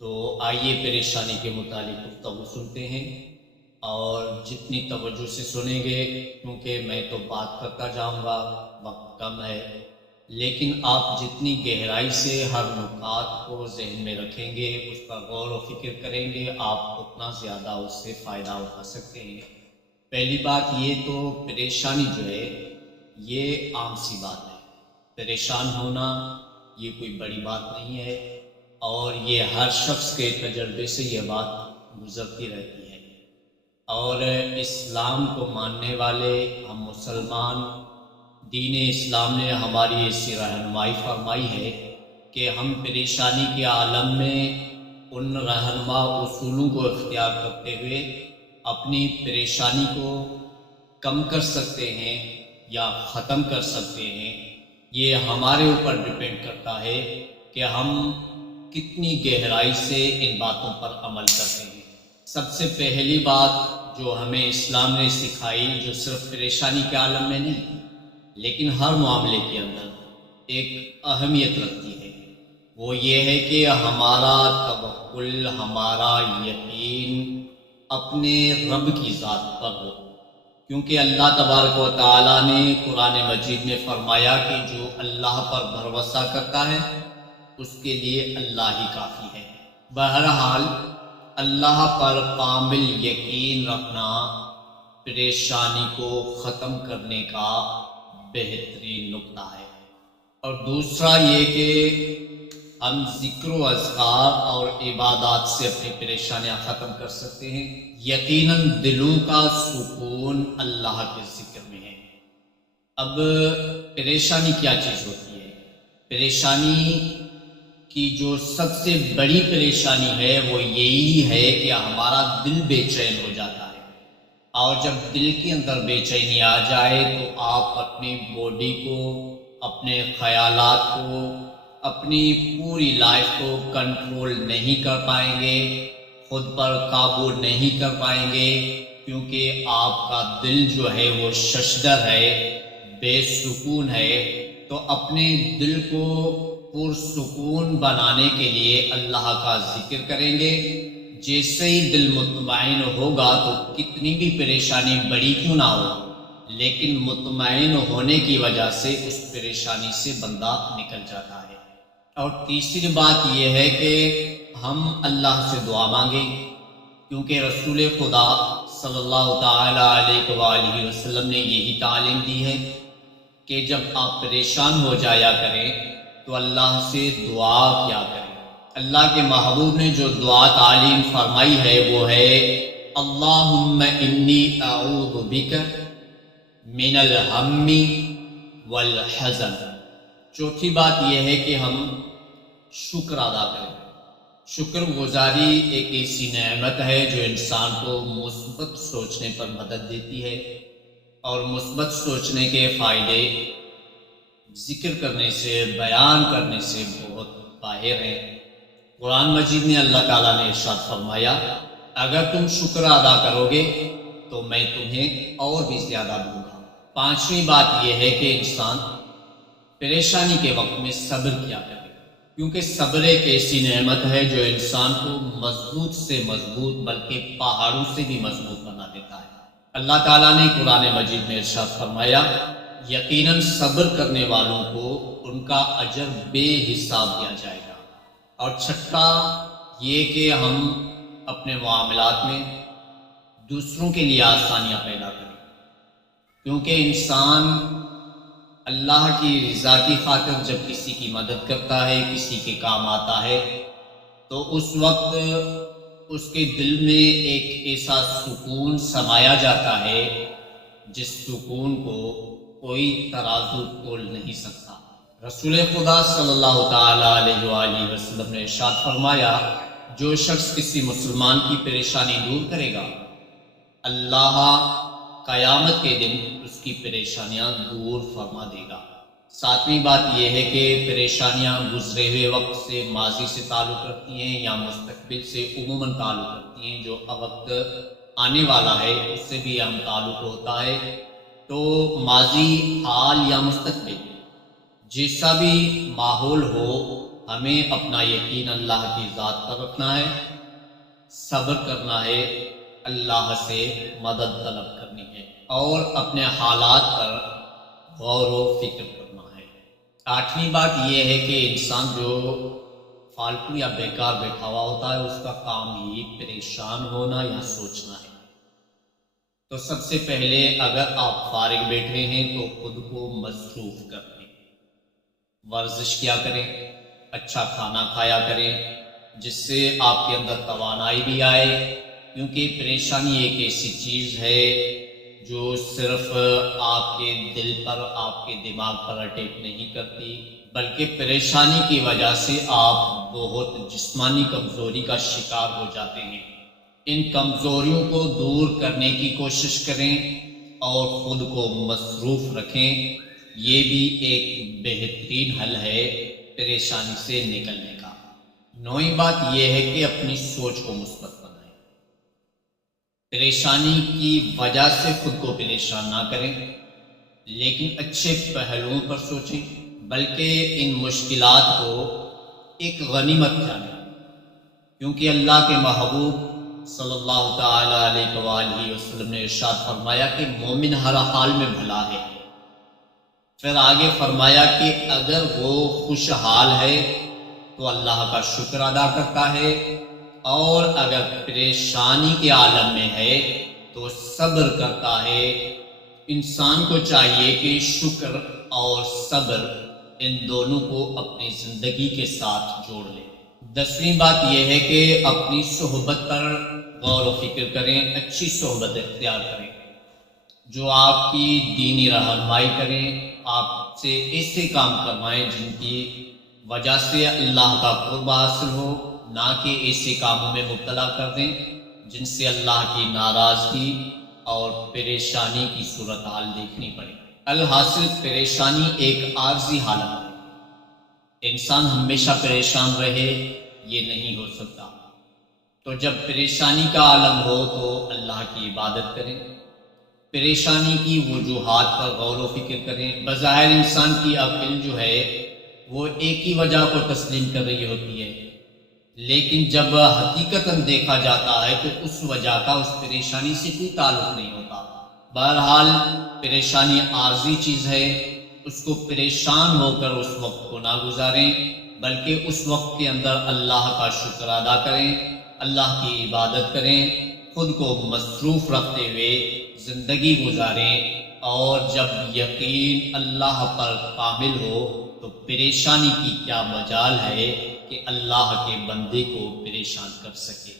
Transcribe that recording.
تو آئیے پریشانی کے متعلق گفتگو سنتے ہیں، اور جتنی توجہ سے سنیں گے، کیونکہ میں تو بات کرتا جاؤں گا، وقت کم ہے، لیکن آپ جتنی گہرائی سے ہر نکات کو ذہن میں رکھیں گے، اس پر غور و فکر کریں گے، آپ اتنا زیادہ اس سے فائدہ اٹھا سکتے ہیں۔ پہلی بات یہ تو پریشانی جو ہے یہ عام سی بات ہے۔ پریشان ہونا یہ کوئی بڑی بات نہیں ہے، اور یہ ہر شخص کے تجربے سے یہ بات گزرتی رہتی ہے۔ اور اسلام کو ماننے والے ہم مسلمان، دین اسلام نے ہماری ایسی رہنمائی فرمائی ہے کہ ہم پریشانی کے عالم میں ان رہنما اصولوں کو اختیار کرتے ہوئے اپنی پریشانی کو کم کر سکتے ہیں یا ختم کر سکتے ہیں۔ یہ ہمارے اوپر ڈپینڈ کرتا ہے کہ ہم کتنی گہرائی سے ان باتوں پر عمل کرتے ہیں۔ سب سے پہلی بات جو ہمیں اسلام نے سکھائی، جو صرف پریشانی کے عالم میں نہیں لیکن ہر معاملے کے اندر ایک اہمیت رکھتی ہے، وہ یہ ہے کہ ہمارا توکل، ہمارا یقین اپنے رب کی ذات پر ہو، کیونکہ اللہ تبارک و تعالیٰ نے قرآن مجید میں فرمایا کہ جو اللہ پر بھروسہ کرتا ہے اس کے لیے اللہ ہی کافی ہے۔ بہرحال اللہ پر کامل یقین رکھنا پریشانی کو ختم کرنے کا بہترین نقطہ ہے۔ اور دوسرا یہ کہ ہم ذکر و اذکار اور عبادات سے اپنی پریشانیاں ختم کر سکتے ہیں۔ یقیناً دلوں کا سکون اللہ کے ذکر میں ہے۔ اب پریشانی کیا چیز ہوتی ہے؟ پریشانی کی جو سب سے بڑی پریشانی ہے وہ یہی ہے کہ ہمارا دل بے چین ہو جاتا ہے، اور جب دل کے اندر بے چینی آ جائے تو آپ اپنی باڈی کو، اپنے خیالات کو، اپنی پوری لائف کو کنٹرول نہیں کر پائیں گے، خود پر قابو نہیں کر پائیں گے، کیونکہ آپ کا دل جو ہے وہ ششدر ہے، بے سکون ہے۔ تو اپنے دل کو پرسکون بنانے کے لیے اللہ کا ذکر کریں گے۔ جیسے ہی دل مطمئن ہوگا تو کتنی بھی پریشانی بڑی کیوں نہ ہو، لیکن مطمئن ہونے کی وجہ سے اس پریشانی سے بندہ نکل جاتا ہے۔ اور تیسری بات یہ ہے کہ ہم اللہ سے دعا مانگیں، کیونکہ رسول خدا صلی اللہ تعالی علیہ وآلہ وسلم نے یہی تعلیم دی ہے کہ جب آپ پریشان ہو جایا کریں تو اللہ سے دعا کیا کریں۔ اللہ کے محبوب نے جو دعا تعلیم فرمائی ہے وہ ہے اللہم انی اعوذ بک من الہم والحزن۔ چوتھی بات یہ ہے کہ ہم شکر ادا کریں۔ شکر گزاری ایک ایسی نعمت ہے جو انسان کو مثبت سوچنے پر مدد دیتی ہے، اور مثبت سوچنے کے فائدے ذکر کرنے سے، بیان کرنے سے بہت باہر ہیں۔ قرآن مجید میں اللہ تعالیٰ نے ارشاد فرمایا اگر تم شکر ادا کرو گے تو میں تمہیں اور بھی زیادہ دوں گا۔ پانچویں بات یہ ہے کہ انسان پریشانی کے وقت میں صبر کیا کرے، کیونکہ صبر ایک ایسی نعمت ہے جو انسان کو مضبوط سے مضبوط بلکہ پہاڑوں سے بھی مضبوط بنا دیتا ہے۔ اللہ تعالیٰ نے قرآن مجید میں ارشاد فرمایا یقیناً صبر کرنے والوں کو ان کا اجر بے حساب دیا جائے گا۔ اور چھٹا یہ کہ ہم اپنے معاملات میں دوسروں کے لیے آسانیاں پیدا کریں، کیونکہ انسان اللہ کی رضا کی خاطر جب کسی کی مدد کرتا ہے، کسی کے کام آتا ہے، تو اس وقت اس کے دل میں ایک ایسا سکون سمایا جاتا ہے جس سکون کو کوئی ترازو تول نہیں سکتا۔ رسول خدا صلی اللہ تعالی علیہ وآلہ وسلم نے ارشاد فرمایا جو شخص کسی مسلمان کی پریشانی دور کرے گا، اللہ قیامت کے دن اس کی پریشانیاں دور فرما دے گا۔ ساتویں بات یہ ہے کہ پریشانیاں گزرے ہوئے وقت سے، ماضی سے تعلق رکھتی ہیں یا مستقبل سے عموماً تعلق رکھتی ہیں۔ جو وقت آنے والا ہے اس سے بھی ہم تعلق ہوتا ہے۔ تو ماضی، حال یا مستقبل جیسا بھی ماحول ہو، ہمیں اپنا یقین اللہ کی ذات پر رکھنا ہے، صبر کرنا ہے، اللہ سے مدد طلب کرنی ہے اور اپنے حالات پر غور و فکر کرنا ہے۔ آٹھویں بات یہ ہے کہ انسان جو فالتو یا بیکار بیٹھا ہوا ہوتا ہے اس کا کام ہی پریشان ہونا یا سوچنا ہے۔ تو سب سے پہلے اگر آپ فارغ بیٹھے ہیں تو خود کو مصروف کر لیں، ورزش کیا کریں، اچھا کھانا کھایا کریں جس سے آپ کے اندر توانائی بھی آئے، کیونکہ پریشانی ایک ایسی چیز ہے جو صرف آپ کے دل پر، آپ کے دماغ پر اٹیک نہیں کرتی، بلکہ پریشانی کی وجہ سے آپ بہت جسمانی کمزوری کا شکار ہو جاتے ہیں۔ ان کمزوریوں کو دور کرنے کی کوشش کریں اور خود کو مصروف رکھیں، یہ بھی ایک بہترین حل ہے پریشانی سے نکلنے کا۔ نویں بات یہ ہے کہ اپنی سوچ کو مثبت بنائیں، پریشانی کی وجہ سے خود کو پریشان نہ کریں، لیکن اچھے پہلوؤں پر سوچیں، بلکہ ان مشکلات کو ایک غنیمت جانیں، کیونکہ اللہ کے محبوب صلی اللہ تعالی علیہ وآلہ وسلم نے ارشاد فرمایا کہ مومن ہر حال میں بھلا ہے۔ پھر آگے فرمایا کہ اگر وہ خوشحال ہے تو اللہ کا شکر ادا کرتا ہے، اور اگر پریشانی کے عالم میں ہے تو صبر کرتا ہے۔ انسان کو چاہیے کہ شکر اور صبر ان دونوں کو اپنی زندگی کے ساتھ جوڑ لے۔ 10ویں بات یہ ہے کہ اپنی صحبت پر غور و فکر کریں، اچھی صحبت اختیار کریں جو آپ کی دینی رہنمائی کریں، آپ سے ایسے کام کروائیں جن کی وجہ سے اللہ کا قرب حاصل ہو، نہ کہ ایسے کاموں میں مبتلا کر دیں جن سے اللہ کی ناراضگی اور پریشانی کی صورتحال دیکھنی پڑے۔ الحاصل پریشانی ایک عارضی حالت ہے، انسان ہمیشہ پریشان رہے یہ نہیں ہو سکتا۔ تو جب پریشانی کا عالم ہو تو اللہ کی عبادت کریں، پریشانی کی وجوہات پر غور و فکر کریں۔ بظاہر انسان کی عقل جو ہے وہ ایک ہی وجہ کو تسلیم کر رہی ہوتی ہے، لیکن جب حقیقتاً دیکھا جاتا ہے تو اس وجہ کا اس پریشانی سے کوئی تعلق نہیں ہوتا۔ بہرحال پریشانی عارضی چیز ہے، اس کو پریشان ہو کر اس وقت کو نہ گزاریں، بلکہ اس وقت کے اندر اللہ کا شکر ادا کریں، اللہ کی عبادت کریں، خود کو مصروف رکھتے ہوئے زندگی گزاریں، اور جب یقین اللہ پر کامل ہو تو پریشانی کی کیا مجال ہے کہ اللہ کے بندے کو پریشان کر سکے۔